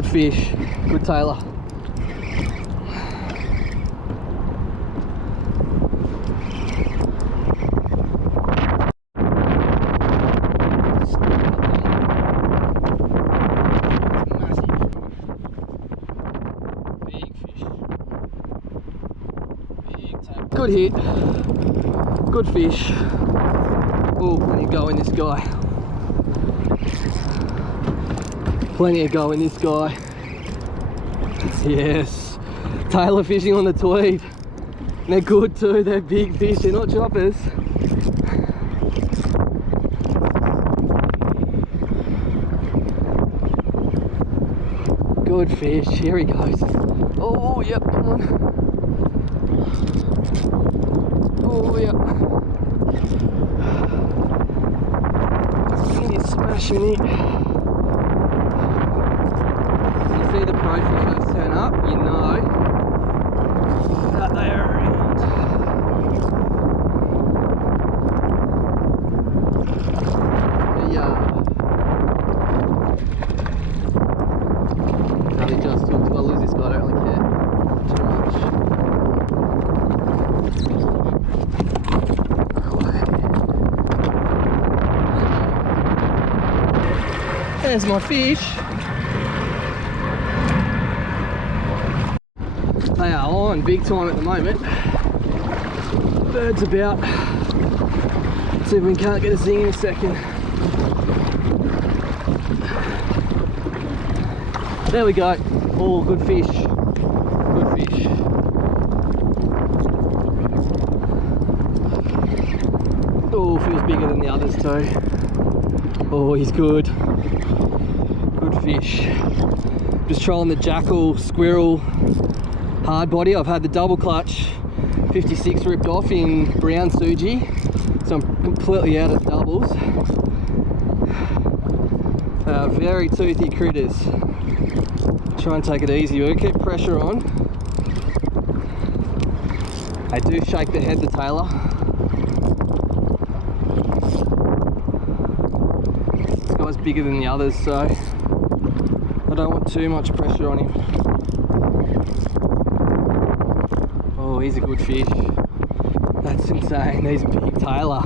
good fish, good tailor. Good hit, good fish. Oh, plenty of go in this guy. Plenty of go in this guy. Yes, tailor fishing on the Tweed. And they're good too, they're big fish, they're not choppers. Good fish, here he goes. Oh, yep, come on. Oh, yeah. And he's smashing it. You see the pro fish turn up, you know that they are around. Yeah. Can't just talk to I lose this guy, I don't really care too much. There's my fish. They are on big time at the moment. Birds about. See if we can't get a zing in a second. There we go. Oh, good fish. Good fish. Oh, feels bigger than the others too. Oh, he's good. Good fish. Just trying the jackal, squirrel, hard body. I've had the double clutch 56 ripped off in brown suji, so I'm completely out of doubles. Very toothy critters. Try and take it easy. We'll keep pressure on. They do shake the head, the tailor. This guy's bigger than the others, so I don't want too much pressure on him. Oh, he's a good fish. That's insane. These big tailor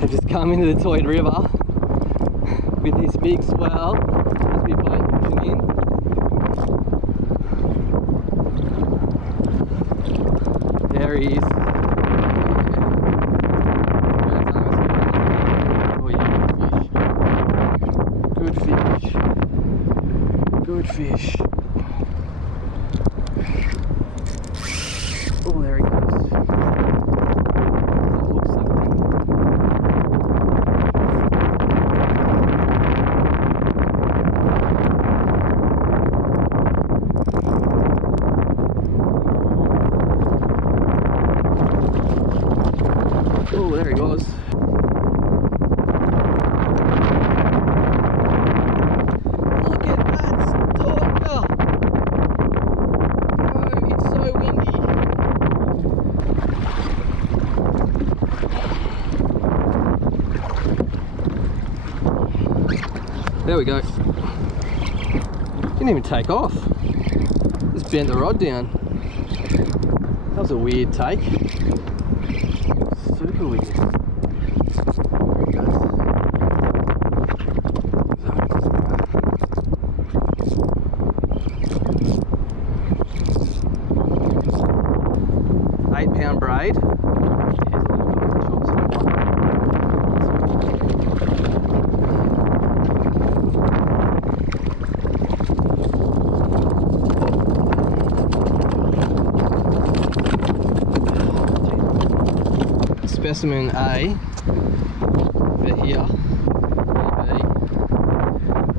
have just come into the Tweed River with this big swell. Must be boat pushing in. There he is. Oh yeah, good fish. Good fish. Oh, there he goes. Oh, there he goes. Look at that stalker! Oh, it's so windy. There we go. Didn't even take off. Just bent the rod down. That was a weird take. Super weird. There it goes. 8-pound braid. Specimen A over here, B.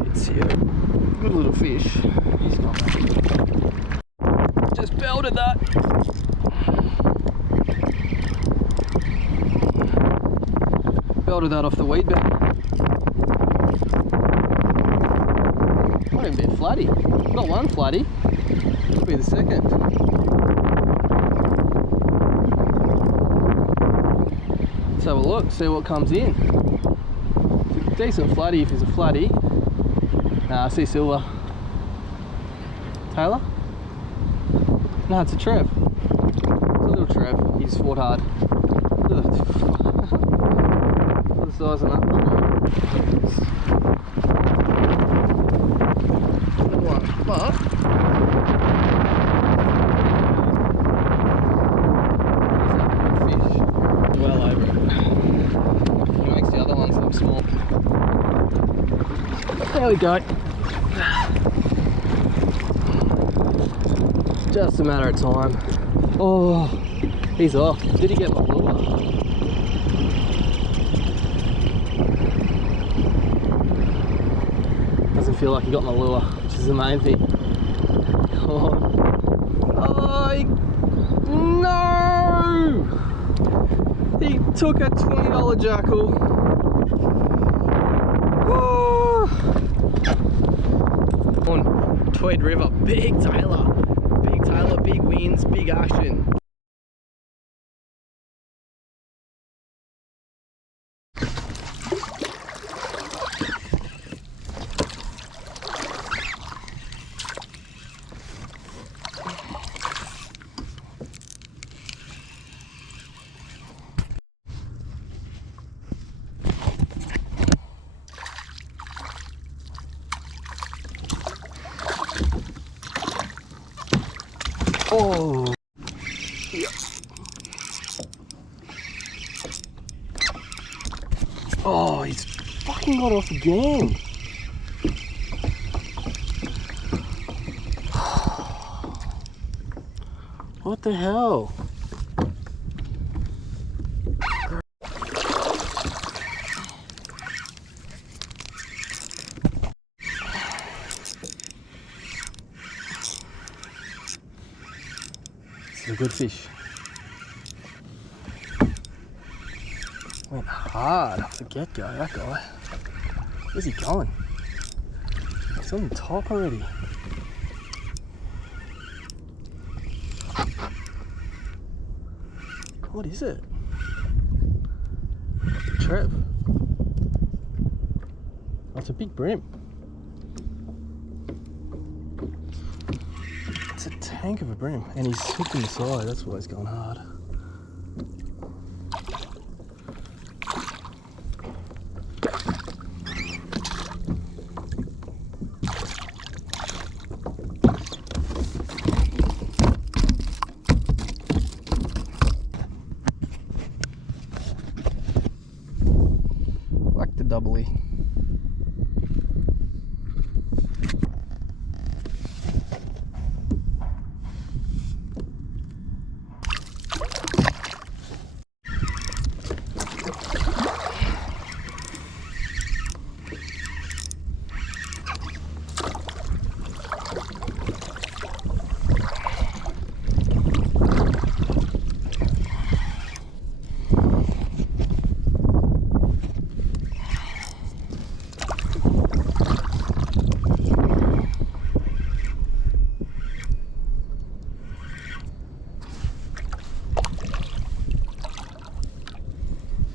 It's here. Good little fish. He's not bad. Just belted that. Belted that off the weed bed. Not even a bit flatty. Not one flatty. Could be the second. Let's have a look, see what comes in. It's a decent flatty if it's a flatty. Nah, I see silver. Taylor? No, it's a Trev. It's a little Trev. He just fought hard. Look at the size of that. Little one, but fish. Well over it. He makes the other ones look small. There we go. Just a matter of time. Oh, he's off. Did he get my lure? Doesn't feel like he got my lure, which is the main thing. Oh, no! He took a $20 jackal. On Tweed River, big Taylor, big winds, big action. Oh, yeah. Oh, he's fucking got off again. What the hell? It's a good fish. Went hard off the get-go, that guy. Where's he going? He's on the top already. What is it? Trev. Oh, it's a big brim. It's a tank of a brim, and he's hooked in the side, that's why he's going hard. Like the doubly.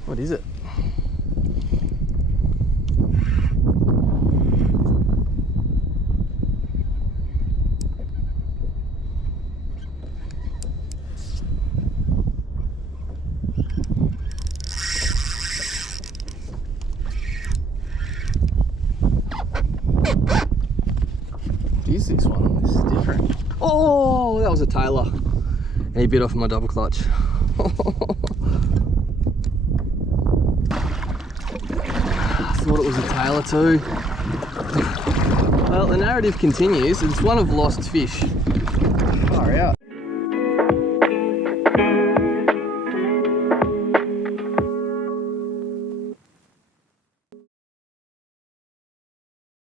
What is it? What is this one? This is different. Oh, that was a Taylor. And he bit off my double clutch. Thought it was a Taylor too. Well, the narrative continues. It's one of lost fish.